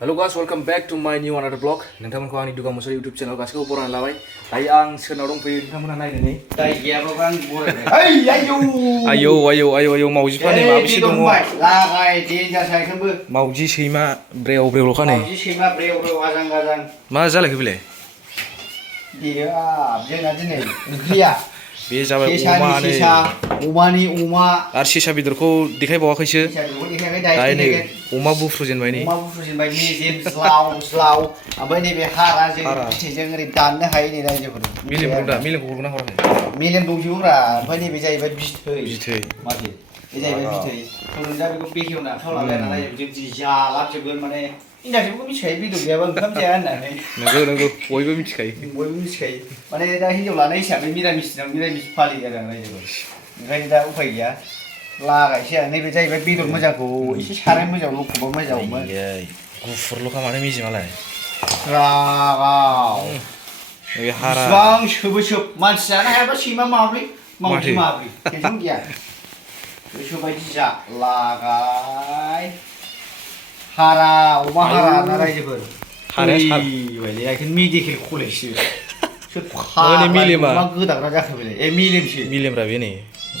Hello guys, welcome back to my new another vlog. नोंथांमोनखौ आंनि दुगा मुसारि YouTube channel गासिखौबो बरायना लाबाय। दायो आं सोरनाव दंफैयो नोंथांमोनहा नायनो नै। दाय गैयाबाबो आं बरायबाय। आयौ मावजि फानि माबेसे दङ? लागाय देन्जार साइखेलबो। मावजि सैमा ब्रेव ब्रेवल'खा नै। मावजि सैमा ब्रेव ब्रेव आजां गाजां। मा जालायखो बेलाय? देयो जोंना दिनै ओंख्रिया बे जाबाय अमानि अमानि अमा आरो सेसा बेदरखौ देखायबावाखैसो। दायो नै अमा बुफ्रुजेनबाय नै। अमा बुफ्रुजेनबाय मेजेम ज्लाव ज्लाव ओमफ्राय नैबे हाराजों बिथैजों ओरै दाननो हायो नै रायजोफोर। मेलेमखौ हरगोना हराखै? मेलेम दंजोबोब्रा ओमफ्राय नैबे जाहैबाय बिथै माथो बे जाहैबाय बिथै फोरोंजा बेखौ बेखेवना आखायाव लाबाय आरो रायजो जों जालाबजोबगोन माने इन्डास्ट्रिखौबो मिथिखायो बेदर गैयाबा ओंखाम जाया होननानै। नंगौ बयबो मिथिखायो। माने दा हिन्जाव लानाय हिसाबै मिरामिस फालियो आरो रायजोफोर ओंखायनो दा उफाय गैया लागायसै आरो नैबे जाहैबाय बेदर मोजांखौ एसे साराय मोजां लखबा मोजांमोन गुफुरल'खा माथो मेजेमालाय रागाव बिसिबां सोब मानसि जानो हायाबा सैमा माब्रै मावजि माब्रै टेनसन गैया गोसोबायदि जा लागाय हारा अमा हारा ना रायजोफोर मेडिकेल कलेजसो मेलेमा मा गोदाग्रा जाखो बेलाय ए मेलेमसो मेलेमब्रा बे नै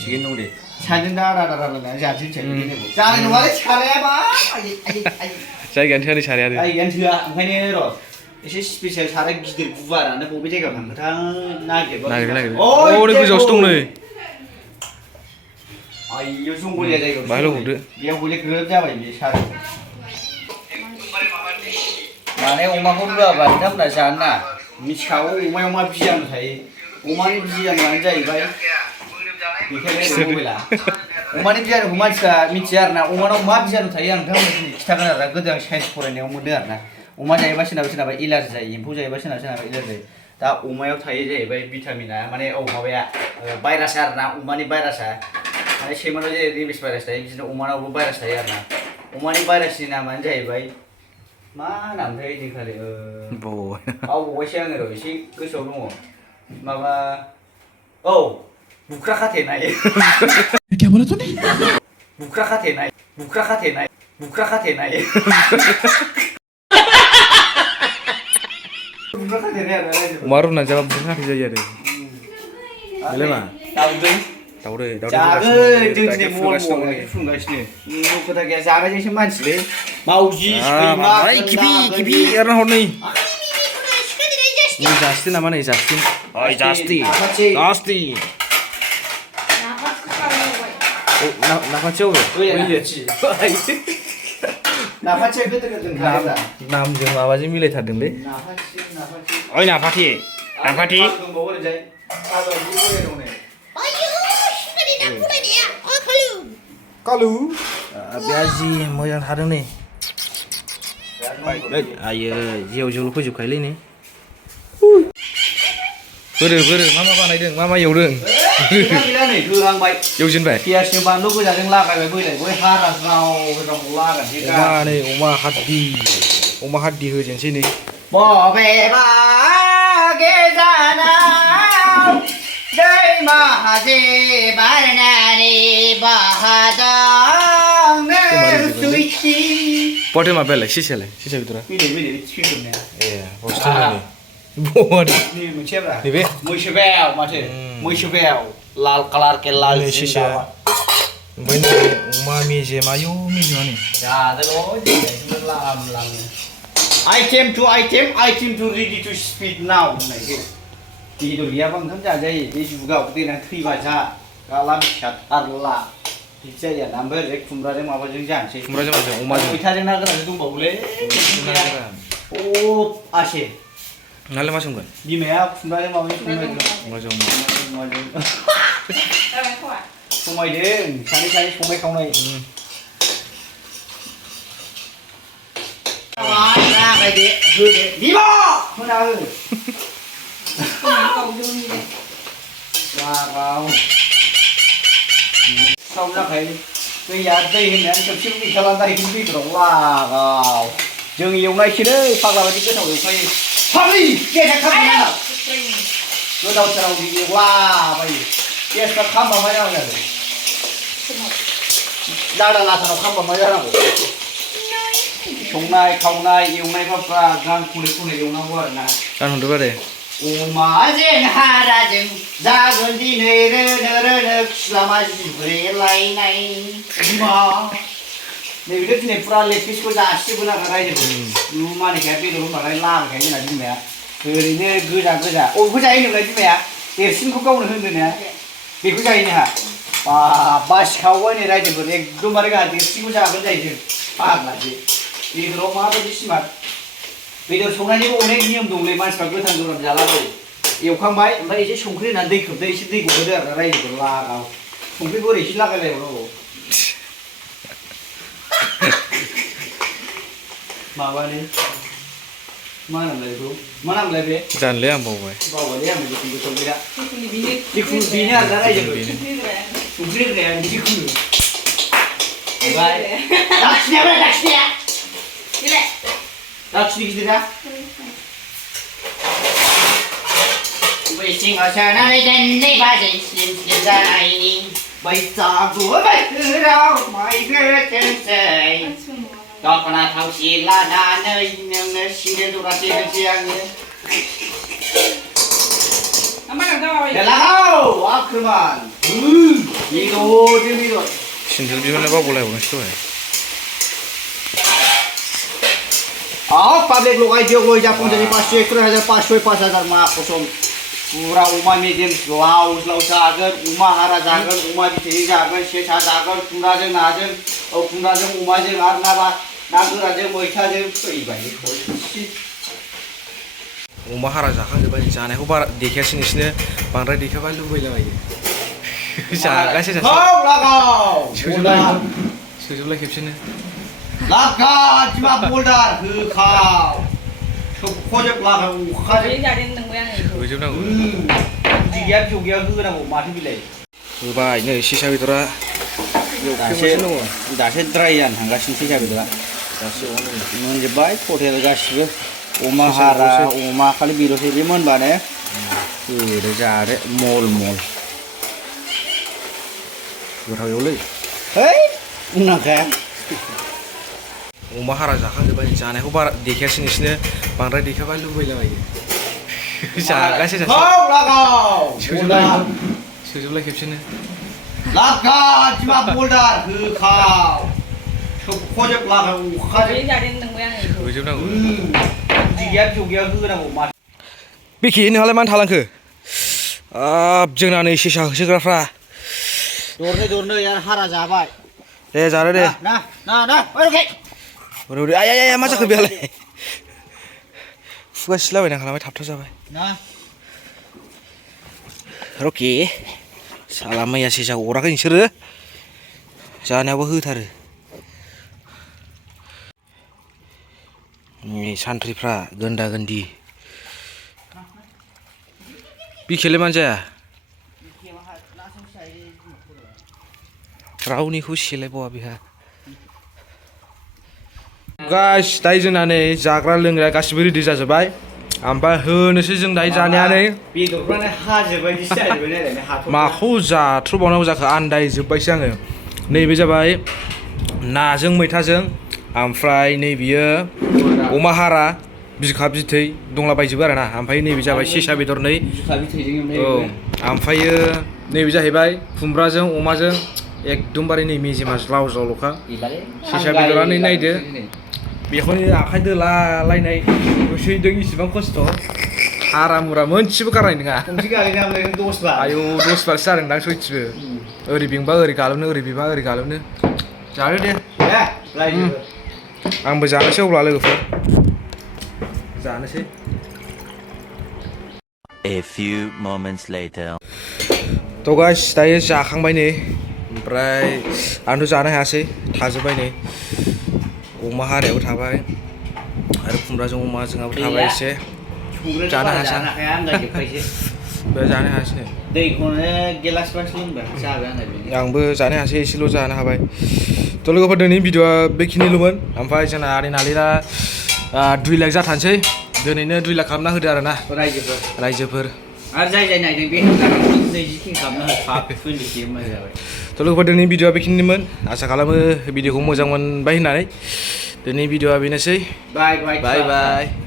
थिगैनो दं दे सानैजों दा आदा रायलायनानै जानोसै जानाय नङालै सारायाबा जायगायानो थोआ नै साराया आरो जायगायानो थोआ ओंखायनो र' एसे स्पेसियेल साराय गिदिर गुवारानो बबे जायगायाव थांखोथां नागिर अ नै गोजौआवसो दं नै आइयो जंगलिया जायगायाव बाहायल' हरदो बेयाव हले ग्रोब जाबाय बे साराय माने अमाखौ रुवाबा नोंथांमोना जानो ना मिथिखागौ अमायाव मा बिजानु थायो अमानि बिजानुआनो जाहैबाय बेखायनो मबाइला अमानि बिजानुखौ मानसिफ्रा मिथिया आरोना अमानाव मा बिजानु थायो आं नोंथांमोननो खिन्थागोन आरोना गोदो आं साइन्स फरायनायाव मोनदों आरोना अमा जायोबा सोरनाबा एलार्जि जायो एम्फौ जायोबा सोरनाबा एलार्जि जायो दा अमायाव थायो जाहैबाय भिटामिना माने माबाया भाइरासा आरोना अमानि भाइरासा माने सैमानाव जेरै रेबिस भाइरास थायो बिदिनो अमानावबो भाइरास थायो आरोना अमानि भाइरासनि नामानो जाहैबाय मा नामथाय दिखालि बावबावबायसो आङो र' एसे गोसोआव दङ माबा औ बुख्रा खाथेनाय बुख्रा खाथेनाय अमा रुनानै जाबा बुख्रा खाथे जायो आरो बेलाय मा दाउदै फुंगासिनो खोथा गैया जागायजोंसो मानसिलै मावजि सैमा गिबि एरना हरनै जास्ति नामा नै जास्ति नाफाथियाव नाफाथिया गोदो नामजों माबाजों मिलायथारदोंलै ओइ नाफाथि कालु बियाजि मोजां थादों नै आयो जेव फोजोबखायोलै नै बोरो मा बानायदों मा एवदों एवजेनबाय पियासजों बानलु गोजाजों लागायबाय बैलाय हारा लागायसै नै अमा हाद्दि होजेनसै नै बबेबा गेजानाव दैमा हाजे बारनानै बाहादों पटे माबायालाय सेसा बेदरा ए नैबे मैसो बेव लाल कालार के लाल सेसा ओमफ्राय नै अमा मेजेम आयौ मेजेमानो जादोल' लाम item to ready to speed नाव होननायसो बेदर गैयाबा ओंखाम जाजायो बे जुगाव देनां थैबा जा गाला फिसा थारला बिदि जायो आरो ओमफ्राय ओरै खुमब्राजों माबाजों जानोसै अमाजों मैथाजों ना गोरानजों दंबावोलै आसे नालाय मा संगोन बिमाया खुमब्राजों माबाजों समायदों सानै संनाय खावनाय दैया दै होननानै खेबसेबो गैखाला दारिखौनो बेदराव लागाव जों एवनायसोलै फाग्ला बायदि गोथाव एवखायो गोदाव सोराव एवलाबायो गेसफ्रा खामबा मा जानांगौ जाखो लादा लाथाराव खामबा मा जानांगौ संनाय खावनाय एवनायफ्रा गान खनै खनै एवनांगौ आरोना गान खनदो बारे अमाजों हाराजों जागोन दिनै रोनो रोनो खिलामा जिब्रेलायनाय मा नैबेथ' दिनै फुरा लेगपिसखौ जासिगोन आरो रायजोखौ मानिखाया बेदर होनबाथाय लाबोखायो जोंना बिमाया ओरैनो गोजा गोजा अबेखौ जायो नोंलाय बिमाया देरसिनखौ गावनो होनदों ना बेखौ जायो नोंहा बासिखावबाय नै रायजोफोर एकदमबारे गाहा देरसिनखौ जागोन जाहैदों फाग्लासो बेदराव माबायदि सिमार्ट बेदर संनायनिबो अनेक नियम दंलै मानसिफ्रा गोथां गोथां जालाबायो एवखांबाय ओमफ्राय एसे संख्रि होनानै दै खोबदो एसे दै गहोदो आरो रायजोफोर लागाव संख्रिखौ ओरै एसे लागायलायबावनांगौ माबानि मा होनोमोनलाय बेखौ मा नामलाय बे जानलै आं बावबाय बावबायलै आं जिखुनु गोथाव गैया जिखुनु बेनो आरोना रायजोफोर संख्रि होग्राया बिदि खुनु ओमफ्राय दाखिनिया दाखिनि गिदिरा बैसिङाव सोनानै दोननै बाजै स्लिम स्लिम जानायनि बैसागु बोथोराव माइ गोथोंसै दख'ना थावसि लानानै नोंनो सिन्दुर जरासे होनोसै आङो देलागाव आख्रमान बेदर सिन्दुर बिहरनो बावलायबावनोसै दहाय पब्लिक लगाई दियो गई जा 500 500 5,000 मा कसम पूरा अमा मेजेम लाव लाव जागोन अमा हारा जागोन अमा बिथै जागोन सेसा जागोन खुमब्राजों नाजों खुमब्राजों अमाजों आरो ना गोरानजों मैथाजों फैबाय अमा हारा जाखांजोब्बाय जानायखौ बारा देखायासै नोंसिनो बांद्राय देखायबा लुबैलाबायो जागासै सोजोबलाय खेबसेनो लागा जिमा बल्दार होखाव सोबख'जोब लागा अखाजों होजोबनांगौ जिगिया फिसौ गैया होनांगौ माथो बिलाइ होबाय नै सेसा बेदरा दासो द्राय जानो थांगासिनो सेसा बेदरा मोनजोब्बाय टटेल गासिबो अमा हारा अमा खालि बेदरसो बे मोनबानो होदो जादो मल मल गोथाव एवलै है बुंनांखाया अमा हारा जाखांजोब्बाय जानायखौ बारा देखायासै नोंसिनो बांद्राय देखायबा लुबैलाबायो जागासै सोजोबलाय खेबसेनो लागा जिमा बल्दार होखाव सोबख'जोब लागा अखाजों होजोबनांगौ जिगिया फिसौ गैया होनांगौ माथो बेखि नोंहालाय मानो थालांखो जोंना नै सेसा होसोग्राफ्रा दरनै आरो हारा जाबाय दे जादो दे ना आया मा जाखो बेयालाय खुगा सिलाबायना खालामबाय थाबथा जाबाय रके साला मैया सेसा अराखै नोंसोरो जानायावबो होथारो सान्थ्रिफ्रा गोन्दा गोन्दि बिखेलाय मानो जाया रावनिखौ सेलायबावा बेहा गाइस दायो जोंना नै जाग्रा लोंग्रा गासिबो रेडि जाजोब्बाय ओमफ्राय होनोसै जों दायो जानायानो बेदरफ्रानो हाजोबायदिसो जाहैबाय नालाय माखौ जाथ्र'बावनांगौ जाखो आन्दायजोब्बायसो आङो नैबे जाबाय नाजों मैथाजों ओमफ्राय नैबेयो अमा हारा बिखा बिथै दंलाबायजोबो आरोना ओमफ्राय नैबे जाबाय सेसा बेदर नै औ ओमफ्रायो नैबे जाहैबाय खुमब्राजों अमाजों एकदमबारे नै मेजेमा ज्लाव ज्लावल'खा सेसा बेदरानो नायदो बेखौनो आखाइ दोलालायनाय होसोदों इसिबां खस्थ' हारा मुरा मोनसेबो गारनाय नङा आयौ 10 बारसो जादोंदां सयथिबो ओरै बेंबा ओरै गाल'नो ओरै बेंबा ओरै गाल'नो जादो दे आंबो जानोसै अब्ला लोगोफोर जानोसै A few moments later. थ' गाइस दायो जाखांबाय नै ओमफ्राय आंथ' जानो हायासै थाजोब्बाय नै अमा हारायाबो थाबाय आरो खुमब्राजों अमाजोंआबो थाबाय एसे जानो हायासै बे जानो हायासै नै दैखौनो गिलासबासो लोंबाय जाबाय आंबो जानो हायासै एसेल' जानो हाबाय थ' लोगोफोर दिनैनि भिडिअआ बेखिनिल'मोन ओमफ्राय जोंना आदै नालिरा 2 लाख जाथारनोसै दिनैनो 2 लाख खालामना होदो आरोना रायजोफोर आरो जाय नायदों बे 20 खालामना थ' लोगोफोर दिनैनि भिडिअआ बेखिनिमोन आसा खालामो भिडिअखौ मोजां मोनबाय होननानै दिनै भिडिअआ बेनोसै बाय बाय बाय